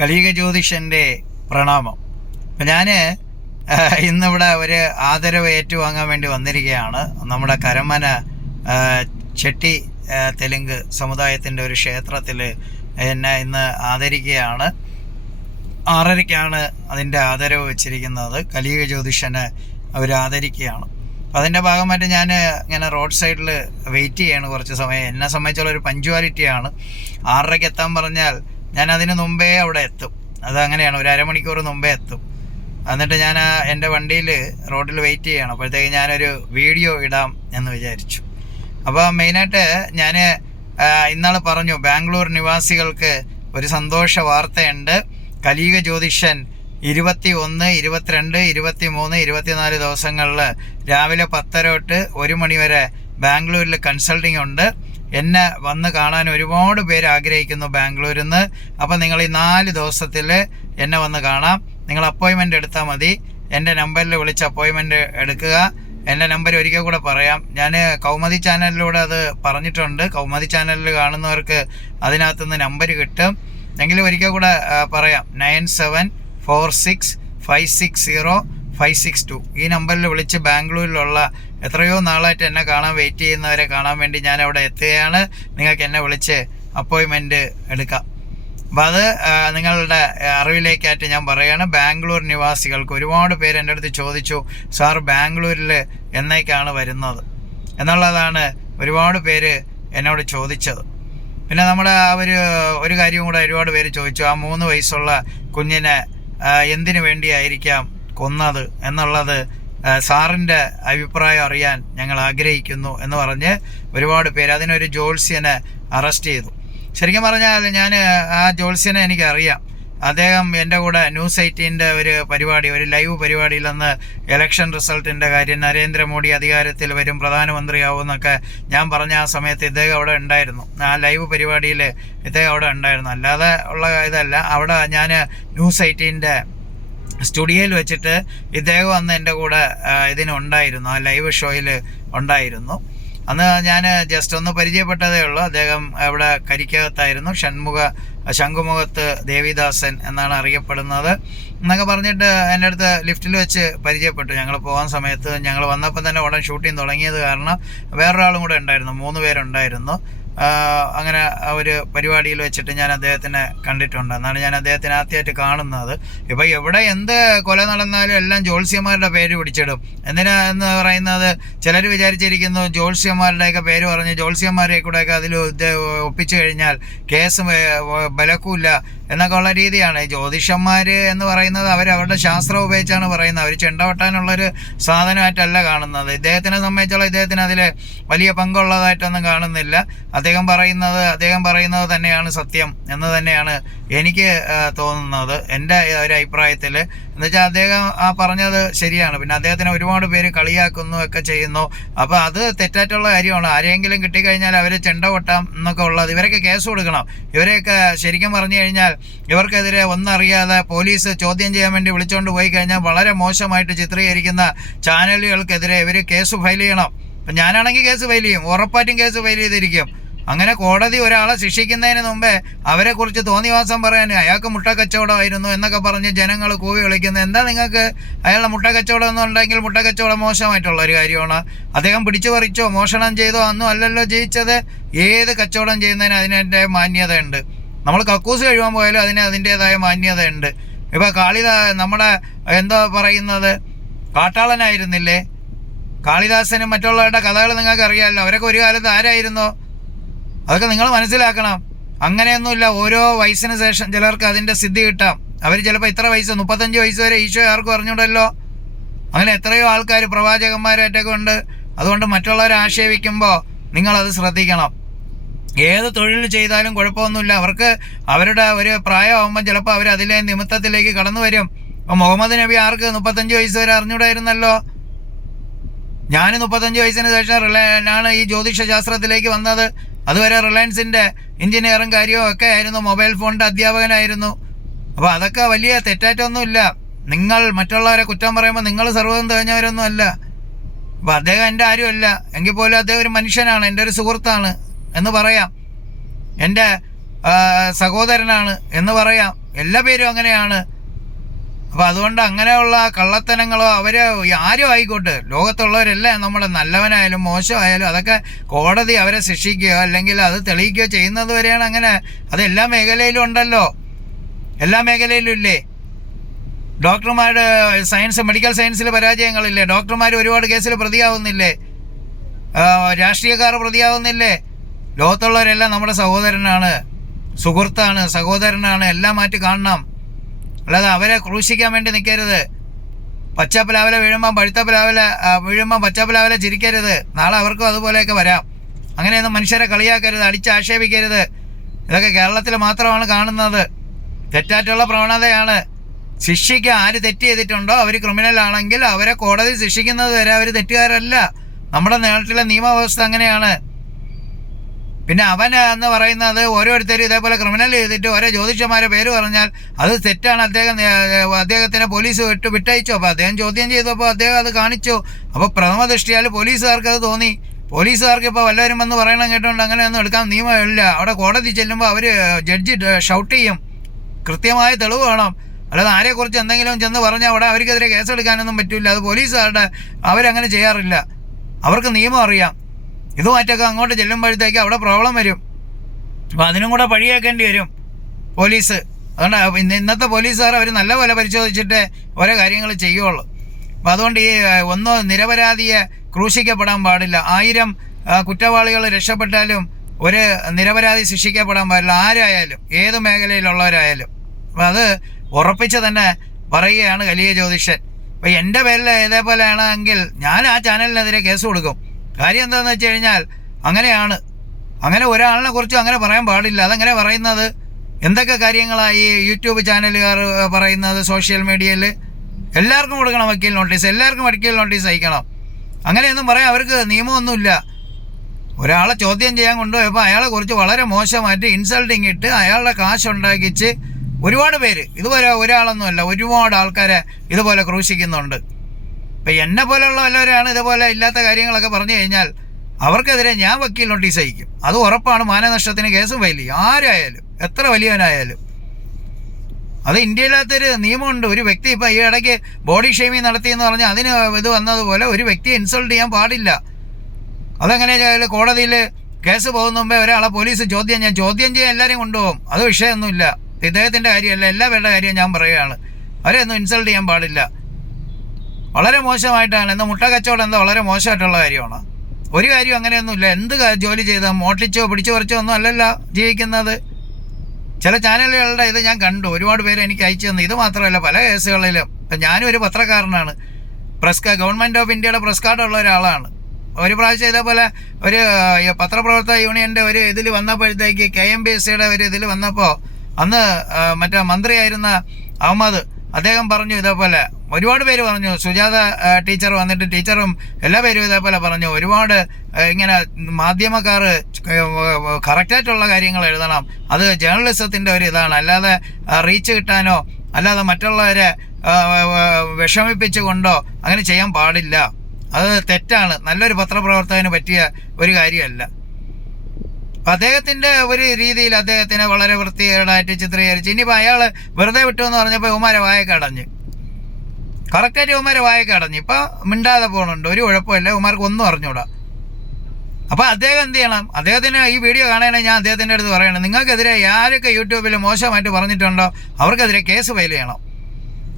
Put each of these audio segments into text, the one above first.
കലിയുഗ ജ്യോതിഷന്റെ പ്രണാമം. അപ്പം ഞാൻ ഇന്നിവിടെ ഒരു ആദരവ് ഏറ്റുവാങ്ങാൻ വേണ്ടി വന്നിരിക്കുകയാണ്. നമ്മുടെ കരമന ചെട്ടി തെലുങ്ക് സമുദായത്തിന്റെ ഒരു ക്ഷേത്രത്തിൽ എന്നെ ഇന്ന് ആദരിക്കുകയാണ്. ആറരയ്ക്കാണ് അതിന്റെ ആദരവ് വെച്ചിരിക്കുന്നത്. കലിയുഗ ജ്യോതിഷനെ അവർ ആദരിക്കുകയാണ്. അപ്പം അതിന്റെ ഭാഗമായിട്ട് ഞാൻ ഇങ്ങനെ റോഡ് സൈഡിൽ വെയിറ്റ് ചെയ്യാണ് കുറച്ച് സമയം. എന്നെ സംബന്ധിച്ചുള്ള ഒരു പഞ്ച്വാലിറ്റിയാണ് ആറരയ്ക്ക് എത്താൻ പറഞ്ഞാൽ ഞാൻ അതിന് മുമ്പേ അവിടെ എത്തും. അത് അങ്ങനെയാണ്. ഒരു അരമണിക്കൂർ മുമ്പേ എത്തും. എന്നിട്ട് ഞാൻ എന്റെ വണ്ടിയിൽ റോഡിൽ വെയിറ്റ് ചെയ്യണം. അപ്പോഴത്തേക്ക് ഞാനൊരു വീഡിയോ ഇടാം എന്ന് വിചാരിച്ചു. അപ്പോൾ മെയിനായിട്ട് ഞാൻ ഇന്നാൾ പറഞ്ഞു ബാംഗ്ലൂർ നിവാസികൾക്ക് ഒരു സന്തോഷ വാർത്തയുണ്ട്. കലീക ജ്യോതിഷൻ ഇരുപത്തി ഒന്ന് ഇരുപത്തിരണ്ട് ഇരുപത്തി മൂന്ന് ഇരുപത്തിനാല് ദിവസങ്ങളിൽ രാവിലെ പത്തര തൊട്ട് ഒരു മണിവരെ ബാംഗ്ലൂരിൽ കൺസൾട്ടിംഗ് ഉണ്ട്. എന്നെ വന്ന് കാണാൻ ഒരുപാട് പേര് ആഗ്രഹിക്കുന്നു ബാംഗ്ലൂരിൽ നിന്ന് അപ്പോൾ നിങ്ങൾ ഈ നാല് ദിവസത്തിൽ എന്നെ വന്ന് കാണാം. നിങ്ങൾ അപ്പോയിൻമെന്റ് എടുത്താൽ മതി. എന്റെ നമ്പറിൽ വിളിച്ച് അപ്പോയിൻമെന്റ് എടുക്കുക. എന്റെ നമ്പർ ഒരിക്കൽ കൂടെ പറയാം. ഞാൻ കൗമദി ചാനലിലൂടെ അത് പറഞ്ഞിട്ടുണ്ട്. കൗമദി ചാനലിൽ കാണുന്നവർക്ക് അതിനകത്തുനിന്ന് നമ്പർ കിട്ടും. എങ്കിലും ഒരിക്കൽ കൂടെ പറയാം. Nine seven four six five six zero five six two. ഈ നമ്പറിൽ വിളിച്ച് ബാംഗ്ലൂരിലുള്ള എത്രയോ നാളായിട്ട് എന്നെ കാണാൻ വെയിറ്റ് ചെയ്യുന്നവരെ കാണാൻ വേണ്ടി ഞാൻ അവിടെ എത്തുകയാണ്. നിങ്ങൾക്ക് എന്നെ വിളിച്ച് അപ്പോയിൻമെന്റ് എടുക്കാം. അപ്പോൾ അത് നിങ്ങളുടെ അറിവിലേക്കായിട്ട് ഞാൻ പറയുകയാണ് ബാംഗ്ലൂർ നിവാസികൾക്ക് ഒരുപാട് പേര് എന്റെ അടുത്ത് ചോദിച്ചു സാർ ബാംഗ്ലൂരിൽ എന്നേക്കാണ് വരുന്നത്? എന്നുള്ളതാണ് ഒരുപാട് പേര് എന്നോട് ചോദിച്ചത്. പിന്നെ നമ്മുടെ ആ ഒരു ഒരു കാര്യവും കൂടെ ഒരുപാട് പേര് ചോദിച്ചു ആ മൂന്ന് വയസ്സുള്ള കുഞ്ഞിനെ എന്തിനു വേണ്ടിയായിരിക്കാം കൊന്നത്? എന്നുള്ളത് സാറിന്റെ അഭിപ്രായം അറിയാൻ ഞങ്ങൾ ആഗ്രഹിക്കുന്നു എന്ന് പറഞ്ഞ് ഒരുപാട് പേര് അതിനൊരു ജോത്സ്യനെ അറസ്റ്റ് ചെയ്തു. ശരിക്കും പറഞ്ഞാൽ ഞാൻ ആ ജോത്സ്യനെ എനിക്കറിയാം. അദ്ദേഹം എന്റെ കൂടെ ന്യൂസ് എയ്റ്റീന്റെ ഒരു പരിപാടി ഒരു ലൈവ് പരിപാടിയിൽ അന്ന് ഇലക്ഷൻ റിസൾട്ടിന്റെ കാര്യം നരേന്ദ്രമോദി അധികാരത്തിൽ വരും പ്രധാനമന്ത്രിയാവും എന്നൊക്കെ ഞാൻ പറഞ്ഞ ആ സമയത്ത് ഇദ്ദേഹം അവിടെ ഉണ്ടായിരുന്നു. ആ ലൈവ് പരിപാടിയിൽ ഇദ്ദേഹം അവിടെ ഉണ്ടായിരുന്നു. അല്ലാതെ ഉള്ള ഇതല്ല. അവിടെ ഞാൻ ന്യൂസ് എയ്റ്റീന്റെ സ്റ്റുഡിയോയിൽ വെച്ചിട്ട് ഇദ്ദേഹം അന്ന് എന്റെ കൂടെ ഇതിനുണ്ടായിരുന്നു ആ ലൈവ് ഷോയിൽ ഉണ്ടായിരുന്നു. അന്ന് ഞാൻ ജസ്റ്റ് ഒന്ന് പരിചയപ്പെട്ടതേ ഉള്ളൂ. അദ്ദേഹം അവിടെ കരിക്കകത്തായിരുന്നു ഷൺമുഖ ശംഖുമുഖത്ത് ദേവിദാസൻ എന്നാണ് അറിയപ്പെടുന്നത് എന്നൊക്കെ പറഞ്ഞിട്ട് എന്റെ അടുത്ത് ലിഫ്റ്റിൽ വെച്ച് പരിചയപ്പെട്ടു. ഞങ്ങൾ പോകാൻ സമയത്ത് ഞങ്ങൾ വന്നപ്പോൾ തന്നെ ഉടൻ ഷൂട്ടിങ് തുടങ്ങിയത് കാരണം വേറൊരാളും കൂടെ ഉണ്ടായിരുന്നു മൂന്ന് പേരുണ്ടായിരുന്നു. അങ്ങനെ ഒരു പരിപാടിയിൽ വെച്ചിട്ട് ഞാൻ അദ്ദേഹത്തിനെ കണ്ടിട്ടുണ്ട്. എന്നാണ് ഞാൻ അദ്ദേഹത്തിനെ ആദ്യമായിട്ട് കാണുന്നത്. ഇപ്പം എവിടെ എന്ത് കൊല നടന്നാലും എല്ലാം ജ്യോത്സ്യന്മാരുടെ പേര് പിടിച്ചിടും. എന്തിനാ എന്ന് പറയുന്നത്? ചിലർ വിചാരിച്ചിരിക്കുന്നു ജ്യോത്സ്യന്മാരുടെയൊക്കെ പേര് പറഞ്ഞ് ജ്യോത്സ്യന്മാരെ കൂടെയൊക്കെ അതിൽ ഒപ്പിച്ചു കഴിഞ്ഞാൽ കേസ് ബലക്കൂല്ല. എന്നൊക്കെ ഉള്ള രീതിയാണ്. ജ്യോതിഷന്മാർ എന്ന് പറയുന്നത് അവർ അവരുടെ ശാസ്ത്രം ഉപയോഗിച്ചാണ് പറയുന്നത്. അവർ ചെണ്ടവട്ടാനുള്ളൊരു സാധനമായിട്ടല്ല കാണുന്നത്. ഇദ്ദേഹത്തിനെ സംബന്ധിച്ചുള്ള ഇദ്ദേഹത്തിന് അതിൽ വലിയ പങ്കുള്ളതായിട്ടൊന്നും കാണുന്നില്ല. അദ്ദേഹം പറയുന്നത് അദ്ദേഹം പറയുന്നത് തന്നെയാണ് സത്യം എന്ന് തന്നെയാണ് എനിക്ക് തോന്നുന്നത്. എന്റെ ഒരു അഭിപ്രായത്തിൽ എന്നുവെച്ചാൽ അദ്ദേഹം ആ പറഞ്ഞത് ശരിയാണ്. പിന്നെ അദ്ദേഹത്തിന് ഒരുപാട് പേര് കളിയാക്കുന്നു ഒക്കെ ചെയ്യുന്നു. അപ്പോൾ അത് തെറ്റായിട്ടുള്ള കാര്യമാണ്. ആരെങ്കിലും കിട്ടിക്കഴിഞ്ഞാൽ അവരെ ചെണ്ട കൊട്ടാം എന്നൊക്കെ ഉള്ളത്. ഇവരൊക്കെ കേസ് കൊടുക്കണം. ഇവരെയൊക്കെ ശരിക്കും പറഞ്ഞു കഴിഞ്ഞാൽ ഇവർക്കെതിരെ ഒന്നറിയാതെ പോലീസ് ചോദ്യം ചെയ്യാൻ വേണ്ടി വിളിച്ചുകൊണ്ട് പോയി കഴിഞ്ഞാൽ വളരെ മോശമായിട്ട് ചിത്രീകരിക്കുന്ന ചാനലുകൾക്കെതിരെ ഇവർ കേസ് ഫയൽ ചെയ്യണം. ഞാനാണെങ്കിൽ കേസ് ഫയൽ ചെയ്യും. ഉറപ്പായിട്ടും കേസ് ഫയൽ ചെയ്തിരിക്കും. അങ്ങനെ കോടതി ഒരാളെ ശിക്ഷിക്കുന്നതിന് മുമ്പേ അവരെ കുറിച്ച് തോന്നിവാസം പറയാൻ അയാൾക്ക് മുട്ട കച്ചവടമായിരുന്നു എന്നൊക്കെ പറഞ്ഞ് ജനങ്ങൾ കൂവി വിളിക്കുന്നത് എന്താ നിങ്ങൾക്ക് അയാളുടെ മുട്ട കച്ചവടം എന്നുണ്ടെങ്കിൽ മുട്ട കച്ചവടം മോശമായിട്ടുള്ള ഒരു കാര്യമാണ്. അദ്ദേഹം പിടിച്ചു പറിച്ചോ മോഷണം ചെയ്തോ അന്നും അല്ലല്ലോ ജയിച്ചത് ഏത് കച്ചവടം ചെയ്യുന്നതിന് അതിന്റെ മാന്യതയുണ്ട്? നമ്മൾ കക്കൂസ് കഴിവാൻ പോയാലും അതിന് അതിന്റെതായ മാന്യതയുണ്ട്. ഇപ്പോൾ കാളിദാ നമ്മുടെ എന്തോ പറയുന്നത്? കാട്ടാളനായിരുന്നില്ലേ? കാളിദാസനും മറ്റുള്ളവരുടെ കഥകൾ നിങ്ങൾക്ക് അറിയാമല്ലോ അവരൊക്കെ ഒരു കാലത്ത് ആരായിരുന്നോ? അതൊക്കെ നിങ്ങൾ മനസ്സിലാക്കണം. അങ്ങനെയൊന്നുമില്ല ഓരോ വയസ്സിന് ശേഷം ചിലർക്ക് അതിന്റെ സിദ്ധി കിട്ടാം. അവർ ചിലപ്പോൾ ഇത്ര വയസ്സ് മുപ്പത്തഞ്ച് വയസ്സ് വരെ ഈശോ ആർക്കും അറിഞ്ഞൂടല്ലോ. അങ്ങനെ എത്രയോ ആൾക്കാർ പ്രവാചകന്മാരായിട്ടൊക്കെ ഉണ്ട്. അതുകൊണ്ട് മറ്റുള്ളവരെ ആക്ഷേപിക്കുമ്പോൾ നിങ്ങളത് ശ്രദ്ധിക്കണം. ഏത് തൊഴിൽ ചെയ്താലും കുഴപ്പമൊന്നുമില്ല. അവർക്ക് അവരുടെ ഒരു പ്രായമാകുമ്പോൾ ചിലപ്പോൾ അവർ അതിലെ നിമിത്തത്തിലേക്ക് കടന്നു വരും. അപ്പോൾ മുഹമ്മദ് നബി ആർക്ക് മുപ്പത്തഞ്ച് വയസ്സ് വരെ അറിഞ്ഞൂടായിരുന്നല്ലോ? ഞാൻ മുപ്പത്തഞ്ച് വയസ്സിന് ശേഷം ഞാൻ ഈ ജ്യോതിഷ ശാസ്ത്രത്തിലേക്ക് വന്നത്. അതുവരെ റിലയൻസിന്റെ എഞ്ചിനീയറും കാര്യവും ഒക്കെ ആയിരുന്നു. മൊബൈൽ ഫോണിന്റെ അധ്യാപകനായിരുന്നു. അപ്പോൾ അതൊക്കെ വലിയ തെറ്റാറ്റൊന്നുമില്ല നിങ്ങൾ മറ്റുള്ളവരെ കുറ്റം പറയുമ്പോൾ നിങ്ങൾ സർവതും തികഞ്ഞവരൊന്നും അല്ല. അപ്പോൾ അദ്ദേഹം എന്റെ ആരുമല്ല. എങ്കിൽ പോലും അദ്ദേഹം ഒരു മനുഷ്യനാണ്. എന്റെ ഒരു സുഹൃത്താണ് എന്ന് പറയാം. എന്റെ സഹോദരനാണ് എന്ന് പറയാം. എല്ലാ പേരും അങ്ങനെയാണ്. അപ്പോൾ അതുകൊണ്ട് അങ്ങനെയുള്ള കള്ളത്തനങ്ങളോ അവർ ആരും ആയിക്കോട്ടെ. ലോകത്തുള്ളവരെല്ലാം നമ്മുടെ നല്ലവനായാലും മോശമായാലും അതൊക്കെ കോടതി അവരെ ശിക്ഷിക്കുകയോ അല്ലെങ്കിൽ അത് തെളിയിക്കുകയോ ചെയ്യുന്നത് വരെയാണ് അങ്ങനെ. അത് എല്ലാ മേഖലയിലും ഉണ്ടല്ലോ. എല്ലാ മേഖലയിലും ഇല്ലേ? ഡോക്ടർമാരുടെ സയൻസ് മെഡിക്കൽ സയൻസിൽ പരാജയങ്ങളില്ലേ? ഡോക്ടർമാർ ഒരുപാട് കേസിൽ പ്രതിയാവുന്നില്ലേ? രാഷ്ട്രീയക്കാർ പ്രതിയാവുന്നില്ലേ? ലോകത്തുള്ളവരെല്ലാം നമ്മുടെ സഹോദരനാണ് സുഹൃത്താണ് സഹോദരനാണ് എല്ലാം മാറ്റി കാണണം. അല്ലാതെ അവരെ ക്രൂശിക്കാൻ വേണ്ടി നിൽക്കരുത് പച്ചപ്പിലാവല വീഴുമ്പം പഴുത്തപ്പിലാവല വീഴുമ്പോൾ വീഴുമ്പം പച്ചപ്പിലാവല ചിരിക്കരുത്. നാളെ അവർക്കും അതുപോലെയൊക്കെ വരാം. അങ്ങനെയൊന്നും മനുഷ്യരെ കളിയാക്കരുത് അടിച്ചാക്ഷേപിക്കരുത്. ഇതൊക്കെ കേരളത്തിൽ മാത്രമാണ് കാണുന്നത്. തെറ്റായിട്ടുള്ള പ്രവണതയാണ്. ശിക്ഷിക്കുക ആര് തെറ്റ് ചെയ്തിട്ടുണ്ടോ അവർ ക്രിമിനൽ ആണെങ്കിൽ അവരെ കോടതി ശിക്ഷിക്കുന്നത് വരെ അവർ തെറ്റുകാരല്ല. നമ്മുടെ നാട്ടിലെ നിയമവ്യവസ്ഥ അങ്ങനെയാണ്. പിന്നെ അവൻ എന്ന് പറയുന്നത് ഓരോരുത്തരും ഇതേപോലെ ക്രിമിനൽ ചെയ്തിട്ട് ഓരോ ജ്യോതിഷന്മാരെ പേര് പറഞ്ഞാൽ അത് തെറ്റാണ്. അദ്ദേഹം അദ്ദേഹത്തിനെ പോലീസ് വിട്ട് വിട്ടയച്ചു. അപ്പോൾ അദ്ദേഹം ചോദ്യം ചെയ്തപ്പോൾ അദ്ദേഹം അത് കാണിച്ചു. അപ്പോൾ പ്രഥമ ദൃഷ്ടിയാൽ പോലീസുകാർക്ക് അത് തോന്നി. പോലീസുകാർക്ക് ഇപ്പോൾ വല്ലവരും വന്ന് പറയണം കേട്ടോണ്ട് അങ്ങനെയൊന്നും എടുക്കാൻ നിയമമില്ല. അവിടെ കോടതി ചെല്ലുമ്പോൾ അവർ ജഡ്ജി ഷൗട്ട് ചെയ്യും. കൃത്യമായ തെളിവ് വേണം. അല്ലാതെ ആരെക്കുറിച്ച് എന്തെങ്കിലും ചെന്ന് പറഞ്ഞാൽ അവിടെ അവർക്കെതിരെ കേസെടുക്കാനൊന്നും പറ്റില്ല അത് പോലീസുകാരുടെ അവരങ്ങനെ ചെയ്യാറില്ല. അവർക്ക് നിയമം അറിയാം. ഇതുമായിട്ടൊക്കെ അങ്ങോട്ട് ചെല്ലുമ്പോഴത്തേക്ക് അവിടെ പ്രോബ്ലം വരും. അപ്പോൾ അതിനും കൂടെ പഴിയേക്കേണ്ടി വരും. പോലീസ്. അതുകൊണ്ട് ഇന്ന് ഇന്നത്തെ പോലീസുകാർ അവർ നല്ലപോലെ പരിശോധിച്ചിട്ട് ഓരോ കാര്യങ്ങൾ ചെയ്യുള്ളൂ. അപ്പം അതുകൊണ്ട് ഈ ഒന്നോ നിരപരാധിയെ ക്രൂശിക്കപ്പെടാൻ പാടില്ല. ആയിരം കുറ്റവാളികൾ രക്ഷപ്പെട്ടാലും ഒരു നിരപരാധി ശിക്ഷിക്കപ്പെടാൻ പാടില്ല. ആരായാലും ഏത് മേഖലയിലുള്ളവരായാലും. അപ്പം അത് ഉറപ്പിച്ച് തന്നെ പറയുകയാണ് കലിയ ജ്യോതിഷൻ. അപ്പം എന്റെ പേരിൽ ഇതേപോലെയാണെങ്കിൽ ഞാൻ ആ ചാനലിനെതിരെ കേസ് കൊടുക്കും. കാര്യം എന്താണെന്ന് വെച്ച് കഴിഞ്ഞാൽ അങ്ങനെയാണ്. അങ്ങനെ ഒരാളിനെ കുറിച്ചും അങ്ങനെ പറയാൻ പാടില്ല. അതങ്ങനെ പറയുന്നത് എന്തൊക്കെ കാര്യങ്ങളാണ് ഈ യൂട്യൂബ് ചാനലുകാർ പറയുന്നത് സോഷ്യൽ മീഡിയയിൽ? എല്ലാവർക്കും കൊടുക്കണം വക്കീൽ നോട്ടീസ് എല്ലാവർക്കും വക്കീൽ നോട്ടീസ് അയക്കണം. അങ്ങനെയൊന്നും പറയാൻ അവർക്ക് നിയമമൊന്നുമില്ല. ഒരാളെ ചോദ്യം ചെയ്യാൻ കൊണ്ടുപോയപ്പോൾ അയാളെ കുറിച്ച് വളരെ മോശമായിട്ട് ഇൻസൾട്ടിങ് ഇട്ട് അയാളുടെ കാശ് ഉണ്ടാക്കിച്ച് ഒരുപാട് പേര് ഇതുപോലെ ഒരാളൊന്നുമല്ല ഒരുപാട് ആൾക്കാരെ ഇതുപോലെ ക്രൂശിക്കുന്നുണ്ട്. ഇപ്പം എന്നെ പോലെയുള്ള വല്ലവരാണ് ഇതുപോലെ ഇല്ലാത്ത കാര്യങ്ങളൊക്കെ പറഞ്ഞു കഴിഞ്ഞാൽ അവർക്കെതിരെ ഞാൻ വക്കീൽ നോട്ടീസ് അയക്കും. അത് ഉറപ്പാണ് മാനനഷ്ടത്തിന് കേസും ഫയൽ ചെയ്യും. ആരായാലും എത്ര വലിയവനായാലും. അത് ഇന്ത്യയിലകത്തൊരു നിയമമുണ്ട്. ഒരു വ്യക്തി ഇപ്പം ഈ ഇടയ്ക്ക് ബോഡി ഷെയ്മിങ് നടത്തിയെന്ന് പറഞ്ഞാൽ അതിന് ഇത് വന്നതുപോലെ ഒരു വ്യക്തിയെ ഇൻസൾട്ട് ചെയ്യാൻ പാടില്ല. അതെങ്ങനെ കോടതിയിൽ കേസ് പോകുന്ന മുമ്പേ ഒരാളെ പോലീസ് ചോദ്യം ഞാൻ ചോദ്യം ചെയ്യാൻ എല്ലാവരെയും കൊണ്ടുപോകും. അത് വിഷയമൊന്നുമില്ല. ഇദ്ദേഹത്തിന്റെ കാര്യമല്ല. എല്ലാവരുടെ കാര്യം ഞാൻ പറയുകയാണ്. അവരെയൊന്നും ഇൻസൾട്ട് ചെയ്യാൻ പാടില്ല. വളരെ മോശമായിട്ടാണ്. എന്താ മുട്ട കച്ചവടം എന്താ വളരെ മോശമായിട്ടുള്ള കാര്യമാണ്. ഒരു കാര്യം അങ്ങനെയൊന്നുമില്ല. എന്ത് ജോലി ചെയ്താൽ മോട്ടിച്ചോ പിടിച്ചു പറിച്ചോ ഒന്നും അല്ലല്ല ജീവിക്കുന്നത്. ചില ചാനലുകളുടെ ഇത് ഞാൻ കണ്ടു. ഒരുപാട് പേര് എനിക്ക് അയച്ചു തന്നു. ഇത് മാത്രമല്ല പല കേസുകളിലും. ഇപ്പം ഞാനും ഒരു പത്രക്കാരനാണ്. പ്രസ് ഗവൺമെന്റ് ഓഫ് ഇന്ത്യയുടെ പ്രസ് കാർഡ് ഉള്ള ഒരാളാണ്. ഒരു പ്രാവശ്യം ഇതേപോലെ ഒരു പത്രപ്രവർത്തക യൂണിയന്റെ ഒരു ഇതിൽ വന്നപ്പോഴത്തേക്ക് കെ എം ബി എസ് സിയുടെ ഒരു ഇതിൽ വന്നപ്പോൾ അന്ന് മറ്റേ മന്ത്രിയായിരുന്ന അഹമ്മദ് അദ്ദേഹം പറഞ്ഞു ഇതേപോലെ ഒരുപാട് പേര് പറഞ്ഞു സുജാത ടീച്ചർ വന്നിട്ട് ടീച്ചറും എല്ലാ പേരും ഇതേപോലെ പറഞ്ഞു ഒരുപാട് ഇങ്ങനെ മാധ്യമക്കാർ കറക്റ്റായിട്ടുള്ള കാര്യങ്ങൾ എഴുതണം. അത് ജേർണലിസത്തിന്റെ ഒരു ഇതാണ്. അല്ലാതെ റീച്ച് കിട്ടാനോ അല്ലാതെ മറ്റുള്ളവരെ വിഷമിപ്പിച്ചുകൊണ്ടോ അങ്ങനെ ചെയ്യാൻ പാടില്ല. അത് തെറ്റാണ്. നല്ലൊരു പത്രപ്രവർത്തകന് പറ്റിയ ഒരു കാര്യമല്ല. അദ്ദേഹത്തിന്റെ ഒരു രീതിയിൽ അദ്ദേഹത്തിനെ വളരെ വൃത്തികേടായിട്ട് ചിത്രീകരിച്ച്. ഇനിയിപ്പോൾ അയാൾ വെറുതെ വിട്ടു എന്ന് പറഞ്ഞപ്പോൾ ഉമാരെ വായ അടഞ്ഞ് കറക്റ്റായിട്ട് ഉമാരെ വായ അടഞ്ഞ്. ഇപ്പൊ മിണ്ടാതെ പോകണുണ്ട് ഒരു കുഴപ്പമില്ല. ഉമാർക്ക് ഒന്നും അറിഞ്ഞൂടാ. അപ്പോൾ അദ്ദേഹം എന്ത് ചെയ്യണം? അദ്ദേഹത്തിന് ഈ വീഡിയോ കാണാനാണ് ഞാൻ അദ്ദേഹത്തിന്റെ അടുത്ത് പറയണം. നിങ്ങൾക്കെതിരെ ആരൊക്കെ യൂട്യൂബിൽ മോശമായിട്ട് പറഞ്ഞിട്ടുണ്ടോ? അവർക്കെതിരെ കേസ് ഫയൽ ചെയ്യണം.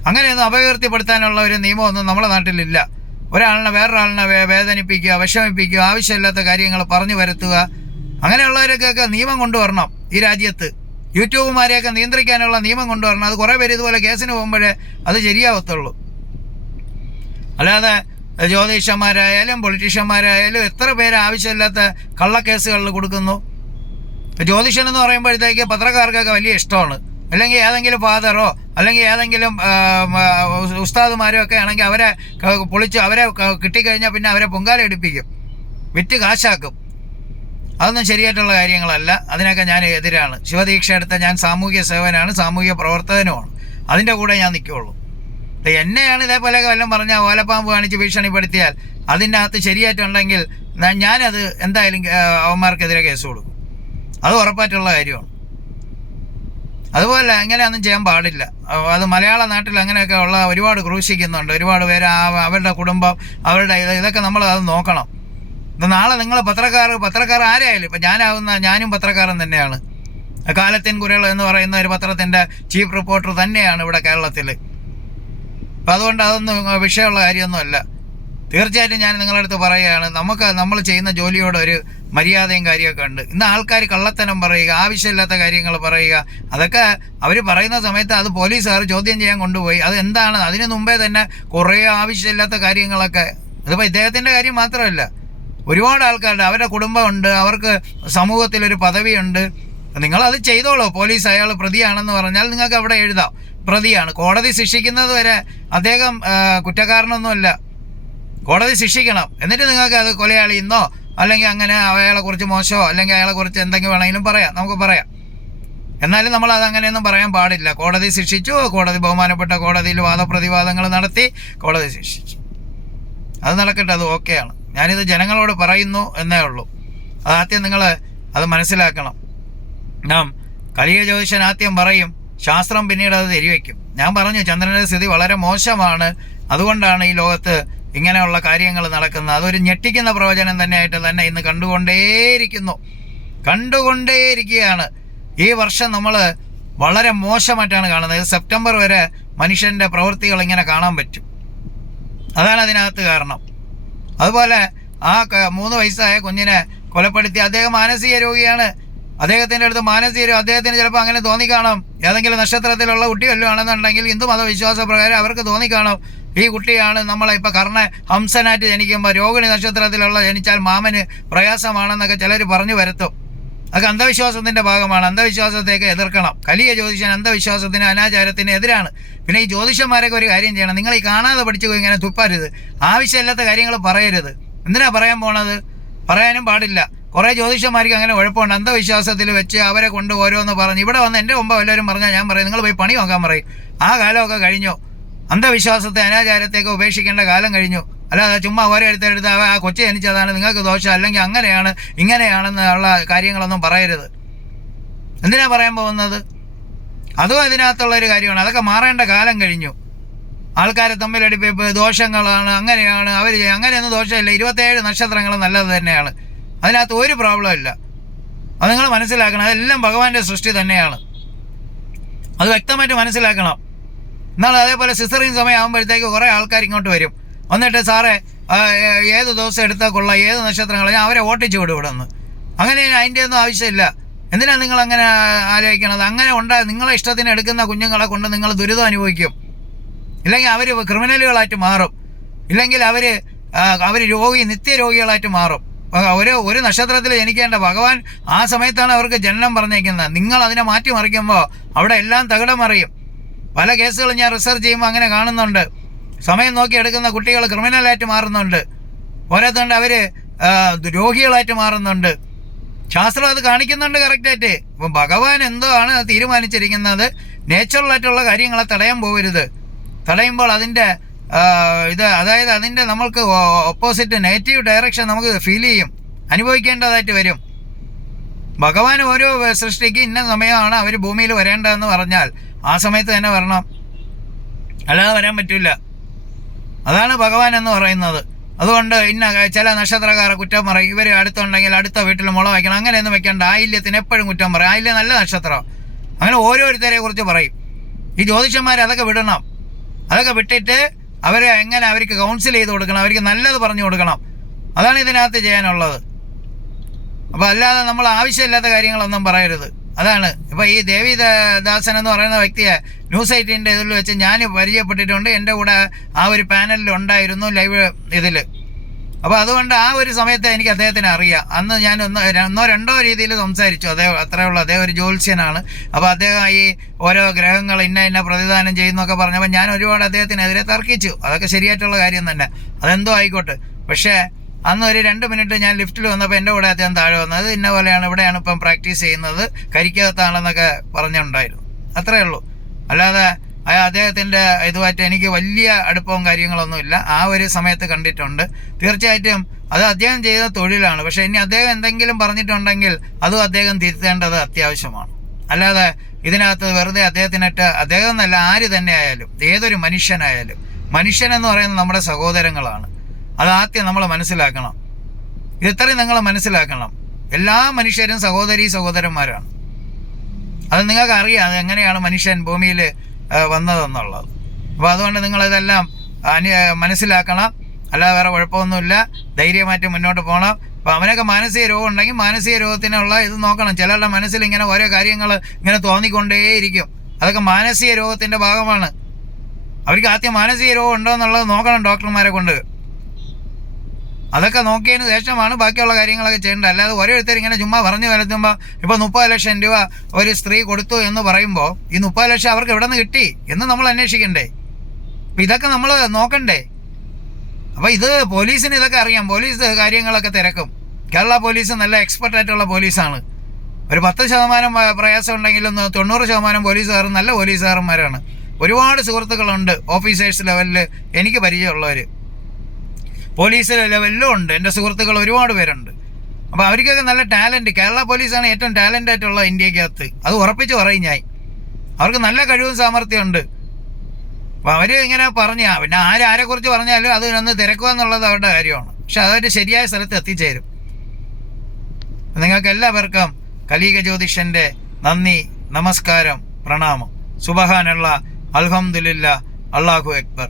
അങ്ങനെയൊന്നും അപകീർത്തിപ്പെടുത്താനുള്ള ഒരു നിയമമൊന്നും നമ്മുടെ നാട്ടിലില്ല. ഒരാളിനെ വേറൊരാളിനെ വേദനിപ്പിക്കുക വിഷമിപ്പിക്കുക ആവശ്യമില്ലാത്ത കാര്യങ്ങൾ പറഞ്ഞു വരുത്തുക അങ്ങനെയുള്ളവരൊക്കെ നിയമം കൊണ്ടുവരണം ഈ രാജ്യത്ത്. യൂട്യൂബുമാരെയൊക്കെ നിയന്ത്രിക്കാനുള്ള നിയമം കൊണ്ടുവരണം. അത് കുറേ പേര് ഇതുപോലെ കേസിന് പോകുമ്പോഴേ അത് ശരിയാവത്തുള്ളൂ. അല്ലാതെ ജ്യോതിഷന്മാരായാലും പൊളിറ്റീഷ്യന്മാരായാലും എത്ര പേര് ആവശ്യമില്ലാത്ത കള്ളക്കേസുകളിൽ കൊടുക്കുന്നു. ജ്യോതിഷൻ എന്ന് പറയുമ്പോഴത്തേക്ക് പത്രക്കാർക്കൊക്കെ വലിയ ഇഷ്ടമാണ്. അല്ലെങ്കിൽ ഏതെങ്കിലും ഫാദറോ അല്ലെങ്കിൽ ഏതെങ്കിലും ഉസ്താദുമാരോ ഒക്കെ ആണെങ്കിൽ അവരെ പൊളിച്ച് അവരെ കിട്ടിക്കഴിഞ്ഞാൽ പിന്നെ അവരെ പൊങ്കാല എടുപ്പിക്കും. വിറ്റ് കാശാക്കും. അതൊന്നും ശരിയായിട്ടുള്ള കാര്യങ്ങളല്ല. അതിനൊക്കെ ഞാൻ എതിരാണ്. ശിവദീക്ഷ എടുത്ത ഞാൻ സാമൂഹ്യ സേവനാണ് സാമൂഹ്യ പ്രവർത്തകനുമാണ്. അതിന്റെ കൂടെ ഞാൻ നിൽക്കുകയുള്ളൂ എന്നെയാണ് ഇതേപോലെയൊക്കെ വല്ലതും പറഞ്ഞാൽ ഓലപ്പാമ്പ് കാണിച്ച് ഭീഷണിപ്പെടുത്തിയാൽ അതിന്റെ അകത്ത് ശരിയായിട്ടുണ്ടെങ്കിൽ ഞാനത് എന്തായാലും അവന്മാർക്കെതിരെ കേസ് കൊടുക്കും. അത് ഉറപ്പായിട്ടുള്ള കാര്യമാണ്. അതുപോലെ അങ്ങനെയൊന്നും ചെയ്യാൻ പാടില്ല. അത് മലയാള നാട്ടിൽ അങ്ങനെയൊക്കെ ഉള്ള ഒരുപാട് ക്രൂശിക്കുന്നുണ്ട്. ഒരുപാട് പേര് അവരുടെ കുടുംബം അവരുടെ ഇത് ഇതൊക്കെ നമ്മൾ അത് നോക്കണം. നാളെ നിങ്ങൾ പത്രക്കാർ പത്രക്കാർ ആരായാലും ഇപ്പം ഞാനാവുന്ന ഞാനും പത്രക്കാരൻ തന്നെയാണ്. കാലത്തിൻ കുരൾ എന്ന് പറയുന്ന ഒരു പത്രത്തിന്റെ ചീഫ് റിപ്പോർട്ടർ തന്നെയാണ് ഇവിടെ കേരളത്തിൽ അപ്പം അതുകൊണ്ട് അതൊന്നും വിഷയമുള്ള കാര്യമൊന്നുമല്ല. തീർച്ചയായിട്ടും ഞാൻ നിങ്ങളുടെ അടുത്ത് പറയുകയാണ് നമുക്ക് നമ്മൾ ചെയ്യുന്ന ജോലിയോട് ഒരു മര്യാദയും കാര്യമൊക്കെ ഉണ്ട്. ഇന്ന് ആൾക്കാർ കള്ളത്തനം പറയുക ആവശ്യമില്ലാത്ത കാര്യങ്ങൾ പറയുക അതൊക്കെ അവർ പറയുന്ന സമയത്ത് അത് പോലീസുകാർ ചോദ്യം ചെയ്യാൻ കൊണ്ടുപോയി. അത് എന്താണ്? അതിന് മുമ്പേ തന്നെ കുറേ ആവശ്യമില്ലാത്ത കാര്യങ്ങളൊക്കെ. അതിപ്പോൾ ഇദ്ദേഹത്തിന്റെ കാര്യം മാത്രമല്ല. ഒരുപാട് ആൾക്കാരുണ്ട്. അവരുടെ കുടുംബമുണ്ട്. അവർക്ക് സമൂഹത്തിലൊരു പദവിയുണ്ട്. നിങ്ങളത് ചെയ്തോളൂ. പോലീസ് അയാൾ പ്രതിയാണെന്ന് പറഞ്ഞാൽ നിങ്ങൾക്ക് അവിടെ എഴുതാം. പ്രതിയാണ്. കോടതി ശിക്ഷിക്കുന്നത് വരെ അദ്ദേഹം കുറ്റക്കാരനൊന്നുമല്ല. കോടതി ശിക്ഷിക്കണം. എന്നിട്ട് നിങ്ങൾക്ക് അത് കൊലയാളി ഇന്നോ അല്ലെങ്കിൽ അങ്ങനെ അയാളെ കുറിച്ച് മോശമോ അല്ലെങ്കിൽ അയാളെ കുറിച്ച് എന്തെങ്കിലും വേണമെങ്കിലും പറയാം. നമുക്ക് പറയാം. എന്നാലും നമ്മൾ അത് അങ്ങനെയൊന്നും പറയാൻ പാടില്ല. കോടതി ശിക്ഷിച്ചു. കോടതി ബഹുമാനപ്പെട്ട കോടതിയിൽ വാദപ്രതിവാദങ്ങൾ നടത്തി കോടതി ശിക്ഷിച്ചു. അത് നടക്കട്ടെ. അത് ഓക്കെയാണ്. ഞാനിത് ജനങ്ങളോട് പറയുന്നു എന്നേ ഉള്ളൂ. അത് ആദ്യം നിങ്ങൾ അത് മനസ്സിലാക്കണം. നാം കലിയ ജ്യോതിഷൻ ആദ്യം പറയും ശാസ്ത്രം പിന്നീട് അത് തിരിവയ്ക്കും ഞാൻ പറഞ്ഞു ചന്ദ്രന്റെ സ്ഥിതി വളരെ മോശമാണ്. അതുകൊണ്ടാണ് ഈ ലോകത്ത് ഇങ്ങനെയുള്ള കാര്യങ്ങൾ നടക്കുന്നത്. അതൊരു ഞെട്ടിക്കുന്ന പ്രവചനം തന്നെയായിട്ട് തന്നെ ഇന്ന് കണ്ടുകൊണ്ടേയിരിക്കുന്നു. കണ്ടുകൊണ്ടേയിരിക്കുകയാണ്. ഈ വർഷം നമ്മൾ വളരെ മോശമായിട്ടാണ് കാണുന്നത്. സെപ്റ്റംബർ വരെ മനുഷ്യന്റെ പ്രവൃത്തികൾ ഇങ്ങനെ കാണാൻ പറ്റും. അതാണ് അതിനകത്ത് കാരണം. അതുപോലെ ആ മൂന്ന് വയസ്സായ കുഞ്ഞിനെ കൊലപ്പെടുത്തി അദ്ദേഹം മാനസിക രോഗിയാണ്. അദ്ദേഹത്തിന്റെ അടുത്ത് മാനസിക രോഗം അദ്ദേഹത്തിന് ചിലപ്പോൾ അങ്ങനെ തോന്നിക്കാണും. ഏതെങ്കിലും നക്ഷത്രത്തിലുള്ള കുട്ടി വല്ലതും ആണെന്നുണ്ടെങ്കിൽ ഹിന്ദു മതവിശ്വാസ പ്രകാരം അവർക്ക് തോന്നിക്കാണും. ഈ കുട്ടിയാണ് നമ്മളെ ഇപ്പോൾ കർണ ഹംസനായിട്ട് ജനിക്കുമ്പോൾ രോഹിണി നക്ഷത്രത്തിലുള്ള ജനിച്ചാൽ മാമന് പ്രയാസമാണെന്നൊക്കെ ചിലർ പറഞ്ഞു വരുത്തും. അതൊക്കെ അന്ധവിശ്വാസത്തിന്റെ ഭാഗമാണ്. അന്ധവിശ്വാസത്തേക്ക് എതിർക്കണം. കലിയ ജ്യോതിഷൻ അന്ധവിശ്വാസത്തിന് അനാചാരത്തിന് എതിരാണ്. പിന്നെ ഈ ജ്യോതിഷന്മാരൊക്കെ ഒരു കാര്യം ചെയ്യണം. നിങ്ങൾ ഈ കാണാതെ പഠിച്ചു ഇങ്ങനെ തുപ്പരുത്. ആവശ്യമില്ലാത്ത കാര്യങ്ങൾ പറയരുത്. എന്തിനാ പറയാൻ പോണത്? പറയാനും പാടില്ല. കുറേ ജ്യോതിഷന്മാർക്ക് അങ്ങനെ കുഴപ്പമുണ്ട്. അന്ധവിശ്വാസത്തിൽ വെച്ച് അവരെ കൊണ്ട് ഓരോന്ന് പറഞ്ഞ് ഇവിടെ വന്ന് എന്റെ മുമ്പ് എല്ലാവരും പറഞ്ഞാൽ ഞാൻ പറയും. നിങ്ങൾ പോയി പണി നോക്കാൻ പറയും. ആ കാലമൊക്കെ കഴിഞ്ഞു. അന്ധവിശ്വാസത്തെ അനാചാരത്തേക്ക് ഉപേക്ഷിക്കേണ്ട കാലം കഴിഞ്ഞു. അല്ലാതെ ചുമ്മാ ഓരോ എടുത്തെടുത്ത് ആ കൊച്ചു ജനിച്ചതാണ് നിങ്ങൾക്ക് ദോഷം അല്ലെങ്കിൽ അങ്ങനെയാണ് ഇങ്ങനെയാണെന്നുള്ള കാര്യങ്ങളൊന്നും പറയരുത്. എന്തിനാ പറയാൻ പോകുന്നത്? അതും അതിനകത്തുള്ള ഒരു കാര്യമാണ്. അതൊക്കെ മാറേണ്ട കാലം കഴിഞ്ഞു. ആൾക്കാരെ തമ്മിലടിപ്പിപ്പ് ദോഷങ്ങളാണ് അങ്ങനെയാണ് അവർ അങ്ങനെയൊന്നും ദോഷമില്ല. ഇരുപത്തേഴ് നക്ഷത്രങ്ങൾ നല്ലത് തന്നെയാണ്. അതിനകത്ത് ഒരു പ്രോബ്ലം ഇല്ല. അത് നിങ്ങൾ മനസ്സിലാക്കണം. അതെല്ലാം ഭഗവാന്റെ സൃഷ്ടി തന്നെയാണ്. അത് വ്യക്തമായിട്ട് മനസ്സിലാക്കണം. എന്നാൽ അതേപോലെ സിസറിൻ സമയം ആകുമ്പോഴത്തേക്ക് കുറേ ആൾക്കാർ ഇങ്ങോട്ട് വരും. വന്നിട്ട് സാറേ ഏത് ദിവസം എടുത്താൽ കൊള്ളാം ഏത് നക്ഷത്രങ്ങൾ ഞാൻ അവരെ ഓട്ടിച്ചു വിടും ഇവിടെ നിന്ന് അങ്ങനെ അതിന്റെ ഒന്നും ആവശ്യമില്ല. എന്തിനാണ് നിങ്ങൾ അങ്ങനെ ആലോചിക്കണത്? അങ്ങനെ ഉണ്ടാ നിങ്ങളെ ഇഷ്ടത്തിന് എടുക്കുന്ന കുഞ്ഞുങ്ങളെ കൊണ്ട് നിങ്ങൾ ദുരിതം അനുഭവിക്കും. ഇല്ലെങ്കിൽ അവർ ക്രിമിനലുകളായിട്ട് മാറും. ഇല്ലെങ്കിൽ അവർ അവർ രോഗി നിത്യരോഗികളായിട്ട് മാറും. ഒരു ഒരു നക്ഷത്രത്തിൽ ജനിക്കേണ്ട ഭഗവാൻ ആ സമയത്താണ് അവർക്ക് ജനനം പറഞ്ഞേക്കുന്നത്. നിങ്ങൾ അതിനെ മാറ്റി മറിക്കുമ്പോൾ അവിടെ എല്ലാം തകിടം മറിയും. പല കേസുകളും ഞാൻ റിസർച്ച് ചെയ്യുമ്പോൾ അങ്ങനെ കാണുന്നുണ്ട്. സമയം നോക്കി എടുക്കുന്ന കുട്ടികൾ ക്രിമിനലായിട്ട് മാറുന്നുണ്ട്. ഓരോരുത്തണ്ട് അവർ രോഗികളായിട്ട് മാറുന്നുണ്ട്. ശാസ്ത്രം അത് കാണിക്കുന്നുണ്ട് കറക്റ്റായിട്ട് ഇപ്പം ഭഗവാൻ എന്തോ ആണ് തീരുമാനിച്ചിരിക്കുന്നത്? നേച്ചുറലായിട്ടുള്ള കാര്യങ്ങളെ തടയാൻ പോകരുത് തടയുമ്പോൾ അതിന്റെ ഇത് അതായത് അതിന്റെ നമ്മൾക്ക് ഓപ്പോസിറ്റ് നെഗറ്റീവ് ഡയറക്ഷൻ നമുക്ക് ഫീൽ ചെയ്യും. അനുഭവിക്കേണ്ടതായിട്ട് വരും. ഭഗവാൻ ഓരോ സൃഷ്ടിക്ക് ഇന്ന സമയമാണ് അവർ ഭൂമിയിൽ വരേണ്ടതെന്ന് പറഞ്ഞാൽ ആ സമയത്ത് തന്നെ വരണം. അല്ലാതെ വരാൻ പറ്റില്ല. അതാണ് ഭഗവാൻ എന്ന് പറയുന്നത്. അതുകൊണ്ട് ഇന്ന ചില നക്ഷത്രക്കാരെ കുറ്റം പറയും. ഇവർ അടുത്തുണ്ടെങ്കിൽ അടുത്ത വീട്ടിൽ മുള വയ്ക്കണം. അങ്ങനെയൊന്നും വെക്കേണ്ട ആയില്യത്തിന് എപ്പോഴും കുറ്റം പറയും. ആയില്യം നല്ല നക്ഷത്രം. അങ്ങനെ ഓരോരുത്തരെ കുറിച്ച് പറയും. ഈ ജ്യോതിഷന്മാർ അതൊക്കെ വിടണം. അതൊക്കെ വിട്ടിട്ട് അവരെ എങ്ങനെ അവർക്ക് കൗൺസിൽ ചെയ്ത് കൊടുക്കണം അവർക്ക് നല്ലത് പറഞ്ഞു കൊടുക്കണം. അതാണ് ഇതിനകത്ത് ചെയ്യാനുള്ളത്. അപ്പോൾ അല്ലാതെ നമ്മൾ ആവശ്യമില്ലാത്ത കാര്യങ്ങളൊന്നും പറയരുത്. അതാണ്. ഇപ്പോൾ ഈ ദേവിദാസൻ ദാസൻ എന്ന് പറയുന്ന വ്യക്തിയെ ന്യൂസ് എയ്റ്റീന്റെ ഇതിൽ വെച്ച് ഞാൻ പരിചയപ്പെട്ടിട്ടുണ്ട്. എന്റെ കൂടെ ആ ഒരു പാനലിൽ ഉണ്ടായിരുന്നു ലൈവ് ഇതിൽ അപ്പോൾ അതുകൊണ്ട് ആ ഒരു സമയത്ത് എനിക്ക് അദ്ദേഹത്തിനെ അറിയാം. അന്ന് ഞാൻ ഒന്ന് ഒന്നോ രണ്ടോ രീതിയിൽ സംസാരിച്ചു. അതേ അത്രയുള്ള അദ്ദേഹം ഒരു ജ്യോത്സ്യനാണ്. അപ്പോൾ അദ്ദേഹം ഈ ഓരോ ഗ്രഹങ്ങൾ ഇന്ന ഇന്ന പ്രതിദാനം ചെയ്യുന്നൊക്കെ പറഞ്ഞപ്പോൾ ഞാൻ ഒരുപാട് അദ്ദേഹത്തിനെതിരെ തർക്കിച്ചു. അതൊക്കെ ശരിയായിട്ടുള്ള കാര്യം തന്നെ. അതെന്തോ ആയിക്കോട്ടെ. പക്ഷേ അന്ന് ഒരു രണ്ട് മിനിറ്റ് ഞാൻ ലിഫ്റ്റിൽ വന്നപ്പോൾ എന്റെ കൂടെ അദ്ദേഹം താഴെ വന്നത് ഇന്ന പോലെയാണ് ഇവിടെയാണ് ഇപ്പം പ്രാക്ടീസ് ചെയ്യുന്നത്. കരിക്കകത്താണെന്നൊക്കെ പറഞ്ഞുണ്ടായിരുന്നു. അത്രേ ഉള്ളൂ. അല്ലാതെ അദ്ദേഹത്തിന്റെ ഇതുമായിട്ട് എനിക്ക് വലിയ അടുപ്പവും കാര്യങ്ങളൊന്നുമില്ല. ആ ഒരു സമയത്ത് കണ്ടിട്ടുണ്ട്. തീർച്ചയായിട്ടും അത് അദ്ദേഹം ചെയ്ത തൊഴിലാണ്. പക്ഷേ ഇനി അദ്ദേഹം എന്തെങ്കിലും പറഞ്ഞിട്ടുണ്ടെങ്കിൽ അതും അദ്ദേഹം തിരുത്തേണ്ടത് അത്യാവശ്യമാണ്. അല്ലാതെ ഇതിനകത്ത് വെറുതെ അദ്ദേഹത്തിനിട്ട് അദ്ദേഹം എന്നല്ല ആര് തന്നെ ആയാലും ഏതൊരു മനുഷ്യനായാലും മനുഷ്യനെന്ന് പറയുന്നത് നമ്മുടെ സഹോദരങ്ങളാണ്. അത് ആദ്യം നമ്മൾ മനസ്സിലാക്കണം. ഇത് ഇത്രയും നിങ്ങൾ മനസ്സിലാക്കണം. എല്ലാ മനുഷ്യരും സഹോദരി സഹോദരന്മാരാണ്. അത് നിങ്ങൾക്ക് അറിയാം എങ്ങനെയാണ് മനുഷ്യൻ ഭൂമിയിൽ വന്നതെന്നുള്ളത്. അപ്പോൾ അതുകൊണ്ട് നിങ്ങളിതെല്ലാം അനു മനസ്സിലാക്കണം. അല്ലാതെ വേറെ കുഴപ്പമൊന്നുമില്ല. ധൈര്യമായിട്ട് മുന്നോട്ട് പോകണം അപ്പോൾ അവനൊക്കെ മാനസിക രോഗം ഉണ്ടെങ്കിൽ മാനസിക രോഗത്തിനുള്ള ഇത് നോക്കണം. ചിലരുടെ മനസ്സിൽ ഇങ്ങനെ ഓരോ കാര്യങ്ങൾ ഇങ്ങനെ തോന്നിക്കൊണ്ടേയിരിക്കും. അതൊക്കെ മാനസിക രോഗത്തിന്റെ ഭാഗമാണ്. അവർക്ക് ആദ്യം മാനസിക രോഗം ഉണ്ടോ എന്നുള്ളത് നോക്കണം ഡോക്ടർമാരെ കൊണ്ട്. അതൊക്കെ നോക്കിയതിന് ശേഷമാണ് ബാക്കിയുള്ള കാര്യങ്ങളൊക്കെ ചെയ്യേണ്ടത്. അല്ലാതെ ഓരോരുത്തർ ഇങ്ങനെ ചുമ്മാ പറഞ്ഞു വരത്തുമ്പോൾ ഇപ്പോൾ മുപ്പത് ലക്ഷം രൂപ ഒരു സ്ത്രീ കൊടുത്തു എന്ന് പറയുമ്പോൾ ഈ മുപ്പത് ലക്ഷം അവർക്ക് എവിടെ നിന്ന് കിട്ടി എന്ന് നമ്മൾ അന്വേഷിക്കണ്ടേ? ഇതൊക്കെ നമ്മൾ നോക്കണ്ടേ? അപ്പോൾ ഇത് പോലീസിന് ഇതൊക്കെ അറിയാം. പോലീസ് കാര്യങ്ങളൊക്കെ തിരക്കും. കേരള പോലീസ് നല്ല എക്സ്പെർട്ട് ആയിട്ടുള്ള പോലീസാണ്. ഒരു പത്ത് ശതമാനം പ്രയാസം ഉണ്ടെങ്കിലും തൊണ്ണൂറ് ശതമാനം പോലീസുകാർ നല്ല പോലീസുകാരന്മാരാണ്. ഒരുപാട് സുഹൃത്തുക്കളുണ്ട് ഓഫീസേഴ്സ് ലെവലിൽ എനിക്ക് പരിചയമുള്ളവർ പോലീസ് ലെവലിലും ഉണ്ട് എന്റെ സുഹൃത്തുക്കൾ ഒരുപാട് പേരുണ്ട്. അപ്പോൾ അവർക്കൊക്കെ നല്ല ടാലന്റ്. കേരള പോലീസാണ് ഏറ്റവും ടാലന്റ് ആയിട്ടുള്ള ഇന്ത്യക്കകത്ത്. അത് ഉറപ്പിച്ച് പറയും ഞാൻ. അവർക്ക് നല്ല കഴിവും സാമർഥ്യമുണ്ട്. അപ്പോൾ അവർ ഇങ്ങനെ പറഞ്ഞ പിന്നെ ആരാരെ കുറിച്ച് പറഞ്ഞാലും അത് ഒന്ന് തിരക്കുക എന്നുള്ളത് അവരുടെ കാര്യമാണ്. പക്ഷെ അതൊരു ശരിയായ സ്ഥലത്ത് എത്തിച്ചേരും. നിങ്ങൾക്ക് എല്ലാവർക്കും കലീക ജ്യോതിഷന്റെ നന്ദി നമസ്കാരം പ്രണാമം. സുബഹാനുള്ള അൽഹംദുലില്ല അള്ളാഹു അക്ബർ.